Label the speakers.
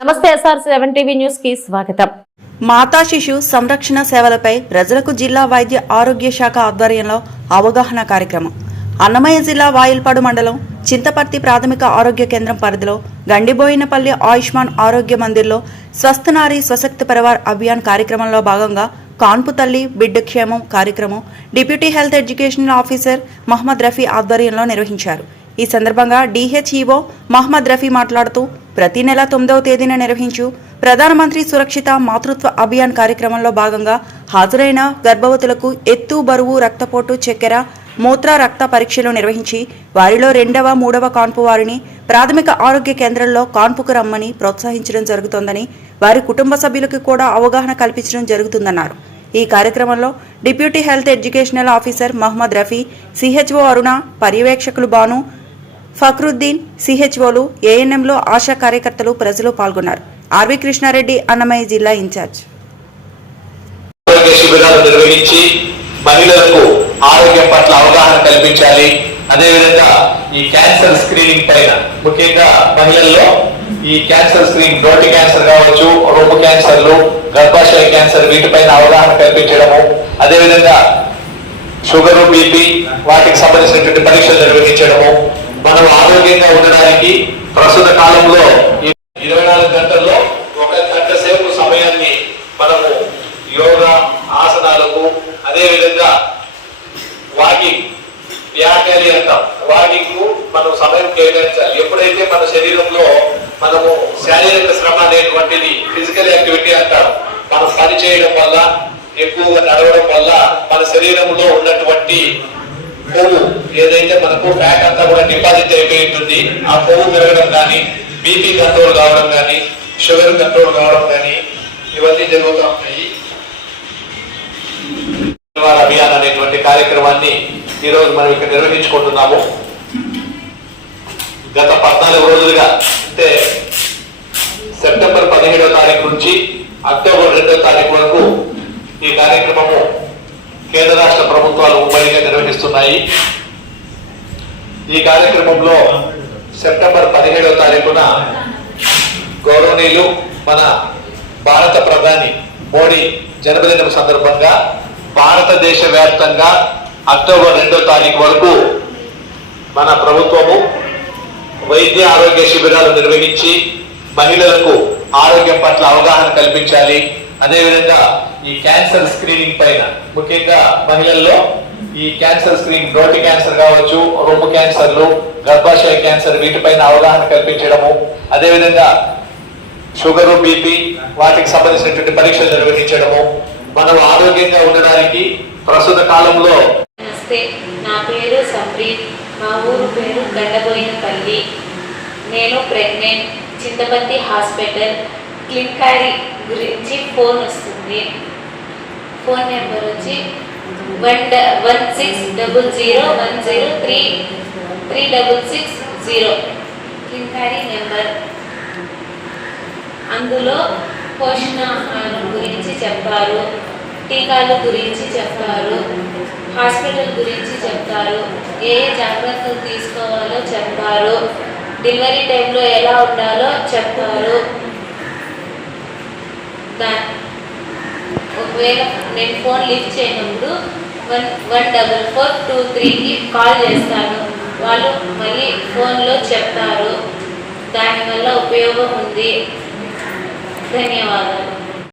Speaker 1: నమస్తే SR seven TV న్యూస్కి స్వాగతం.
Speaker 2: మాతా శిశు సంరక్షణ సేవలపై ప్రజలకు జిల్లా వైద్య ఆరోగ్య శాఖ ఆధ్వర్యంలో అవగాహన కార్యక్రమం. అన్నమయ్య జిల్లా వాయిల్పాడు మండలం చింతపర్తి ప్రాథమిక ఆరోగ్య కేంద్రం పరిధిలో గండిబోయినపల్లి ఆయుష్మాన్ ఆరోగ్య మందిర్లో స్వస్థ నారీ స్వశక్తి పరివార్ అభియాన్ కార్యక్రమంలో భాగంగా కాన్పు తల్లి బిడ్డ క్షేమం కార్యక్రమం deputy health educational officer Mohammed Rafi ఆధ్వర్యంలో నిర్వహించారు. ఈ సందర్భంగా డిహెచ్ఈఓ మహమ్మద్ రఫీ మాట్లాడుతూ ప్రతి నెల తొమ్మిదవ తేదీన నిర్వహించు ప్రధానమంత్రి సురక్షిత మాతృత్వ అభియాన్ కార్యక్రమంలో భాగంగా హాజరైన గర్భవతులకు ఎత్తు బరువు రక్తపోటు చక్కెర మూత్ర రక్త పరీక్షలు నిర్వహించి వారిలో రెండవ మూడవ కాన్పు వారిని ప్రాథమిక ఆరోగ్య కేంద్రంలో కాన్పుకు రమ్మని ప్రోత్సహించడం జరుగుతోందని వారి కుటుంబ సభ్యులకు కూడా అవగాహన కల్పించడం జరుగుతుందన్నారు. ఈ కార్యక్రమంలో deputy health educational officer Mohammed Rafi CHO Aruna పర్యవేక్షకులు Banu Fakruddin సిహెచ్ఓలు ఏఎన్ఎంలో ఆశా కార్యకర్తలు ప్రజలు పాల్గొన్నారు. ఆర్వి కృష్ణారెడ్డి అన్నమయ్య జిల్లా ఇన్ఛార్జ్.
Speaker 3: ఆరోగ్య శిబిరాలు నిర్వహించి మహిళలకు ఆరోగ్యం పట్ల అవగాహన కల్పించాలి. అదేవిధంగా ఈ క్యాన్సర్ స్క్రీనింగ్ పైన ముఖ్యంగా మహిళల్లో ఈ క్యాన్సర్ స్క్రీనింగ్ నోటి క్యాన్సర్ కావచ్చు రొమ్ము క్యాన్సర్లు గర్భాశయ క్యాన్సర్ వీటిపైన అవగాహన కల్పించడము. అదేవిధంగా షుగర్ బీపీ వాటికి సంబంధించినటువంటి పరీక్షలు నిర్వహించడము. మనం ఆరోగ్యంగా ఉండడానికి ప్రస్తుత కాలంలో ఇరవై నాలుగు గంటల్లో ఒక గంట సేపు సమయాన్ని మనము యోగా ఆసనాలకు అదేవిధంగా వాకింగ్ వ్యాఖ్యాలి అంటాం వాకింగ్కు మనం సమయం కేటాయించాలి. ఎప్పుడైతే మన శరీరంలో మనము శారీరక శ్రమ అనేటువంటిది ఫిజికల్ యాక్టివిటీ అంటాం మనం పని చేయడం వల్ల ఎక్కువగా నడవడం వల్ల మన శరీరంలో ఉన్నటువంటి కొవ్వు ఏదైతే మనకు ఫ్యాట్ అంతా కూడా డిపాజిట్ అయిపోయి ఉంటుంది ఆ కొవ్వు పెరగడం కానీ బీపీ కంట్రోల్ కావడం కానీ షుగర్ కంట్రోల్ కావడం కానీ ఇవన్నీ జరుగుతూ ఉంటాయి అభియాన్ అనేటువంటి కార్యక్రమాన్ని ఈరోజు మనం ఇక్కడ నిర్వహించుకుంటున్నాము. గత పద్నాలుగు రోజులుగా అంటే సెప్టెంబర్ పదిహేడవ తారీఖు నుంచి అక్టోబర్ రెండవ తారీఖు వరకు ఈ కార్యక్రమము కేంద్ర రాష్ట్ర ప్రభుత్వాలు ఉమ్మడిగా నిర్వహిస్తున్నాయి. ఈ కార్యక్రమంలో సెప్టెంబర్ పదిహేడవ తారీఖున గౌరవనీయులు మన భారత ప్రధాని మోడీ జన్మదినం సందర్భంగా భారతదేశ వ్యాప్తంగా అక్టోబర్ రెండో తారీఖు వరకు మన ప్రభుత్వము వైద్య ఆరోగ్య శిబిరాలు నిర్వహించి మహిళలకు ఆరోగ్యం పట్ల అవగాహన కల్పించాలి. అదేవిధంగా ఈ క్యాన్సర్ స్క్రీనింగ్ పైన ముఖ్యంగా మహిళల్లో ఈ క్యాన్సర్ స్క్రీనింగ్ నోటి క్యాన్సర్ కావచ్చు రొమ్ము క్యాన్సర్లు గర్భాశయ క్యాన్సర్ వీటిపైన అవగాహన కల్పించడము. అదేవిధంగా షుగరు బీపీ వాటికి సంబంధించినటువంటి పరీక్షలు నిర్వహించడము. మనం ఆరోగ్యంగా ఉండడానికి ప్రస్తుత కాలంలో
Speaker 4: నమస్తే నా పేరు సంప్రీత్ మా ఊరు పేరు గండబోయినపల్లి. నేను ప్రెగ్నెంట్ చింతపతి హాస్పిటల్ క్లింకారి గురించి ఫోన్ వస్తుంది. ఫోన్ నెంబర్ వచ్చి వన్ డ one six double zero one zero three three double six zero. Kilkari number. అందులో పోషణాహారం గురించి చెప్పారు టీకాల గురించి చెప్పారు హాస్పిటల్ గురించి చెప్తారు ఏ జాగ్రత్తలు తీసుకోవాలో చెప్పారు డెలివరీ టైంలో ఎలా ఉండాలో చెప్తారు దా ఒకవేళ నేను ఫోన్ లిఫ్ట్ చేయనప్పుడు one one double four two త్రీకి కాల్ చేస్తాను. వాళ్ళు మళ్ళీ ఫోన్లో చెప్తారు. దానివల్ల ఉపయోగం ఉంది. ధన్యవాదాలు.